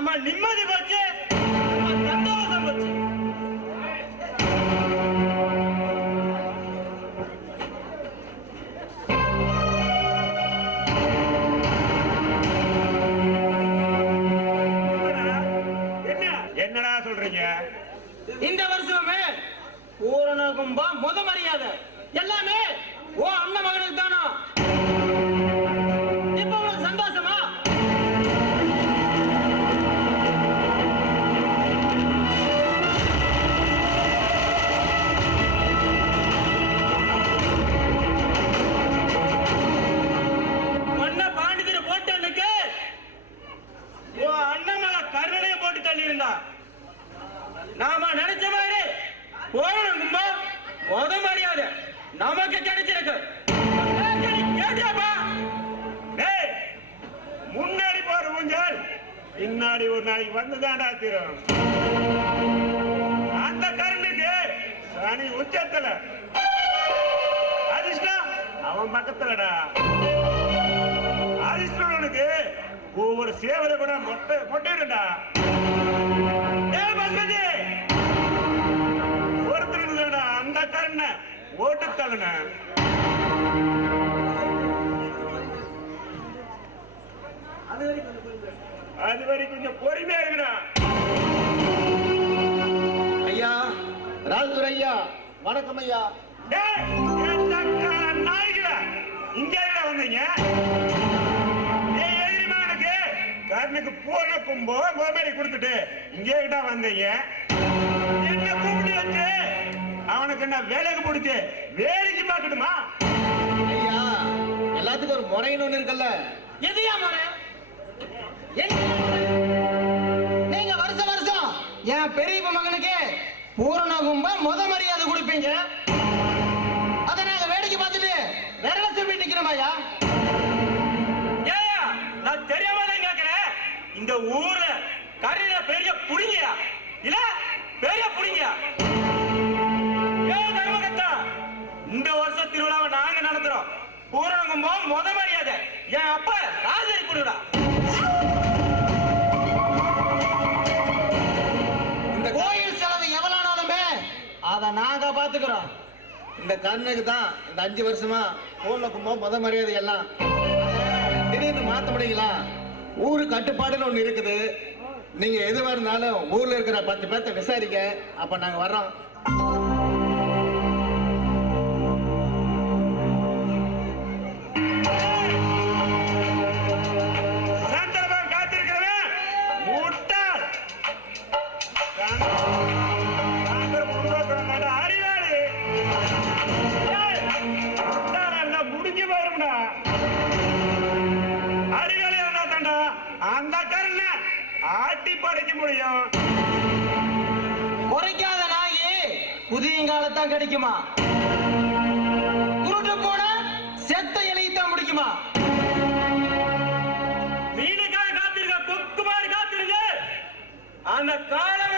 நம்ம நிம்மதி போச்சு என்னடா சொல்றீங்க? இந்த வருஷமே ஊரன கும்பம் முத மரியாதை. எல்லாமே ஓ அண்ணன் மகனுக்கு தானோ போகணும் கும்பம் முத மரியாதை. நமக்கு கிடைச்சிருக்கு. முன்னாடி போற ஊஞ்சல். பின்னாடி ஒரு நாளைக்கு வந்துதான்டா தீரும். அந்த கருணுக்கு சனி உச்சத்துல. அதிர்ஷ்டம் அவன் பக்கத்துலடா. அதிர்ஷ்டனுக்கு ஒவ்வொரு சேவலை கூட மொட்டை மொட்டைடா ஏ பஸ்மதி தகுன அது வரைக்கும் கொஞ்சம் பொறுமையா இருக்குடா ஐயா ராஜதுரை ஐயா வணக்கம் ஐயா நாய்களா? இங்க வந்தீங்க? கர்ணுக்கு பூரண கும்போ கோமேரி கொடுத்துட்டு இங்கே கிட்ட வந்தீங்க என்ன வேலைக்கு பிடிச்சு? வேலைக்கு பார்க்கணுமா ஐயா எல்லாத்துக்கும் ஒரு முறைன்னு ஒண்ணு இருக்குல்ல. எதையா முறை? நீங்க வருஷம் வருஷம் என் பெரிய மகனுக்கு பூரண கும்பம் முத மரியாதை கொடுப்பீங்க. அதை நாங்க வேடிக்கை பார்த்துட்டு விரல சொல்லி நிக்கிறோமாயா ஏயா என் அப்பா ராஜரி கொடுடா. இந்த கோயில் செலவு எவ்வளவுனாலுமே அதை நாங்க பாத்துக்கிறோம் இந்த கண்ணுக்கு தான் இந்த அஞ்சு வருஷமா பூர்ண கும்பம் முத மரியாதை எல்லாம். திடீர்னு மாத்த முடியுங்களா? ஊரு கட்டுப்பாடுன்னு ஒண்ணு இருக்குது. நீங்க எதுவாக இருந்தாலும் ஊர்ல இருக்கிற பத்து பேர்த்த விசாரிக்க அப்ப நாங்க வர்றோம். முடியும் குறைக்காத நாயி புதியங்காலத்தான் கிடைக்குமா? குருட்டு போன செத்த இலையத்தான் முடிக்குமா? மீனுக்காக காத்திருக்க கொக்கு மாதிரி காத்திருங்க அந்த காலம்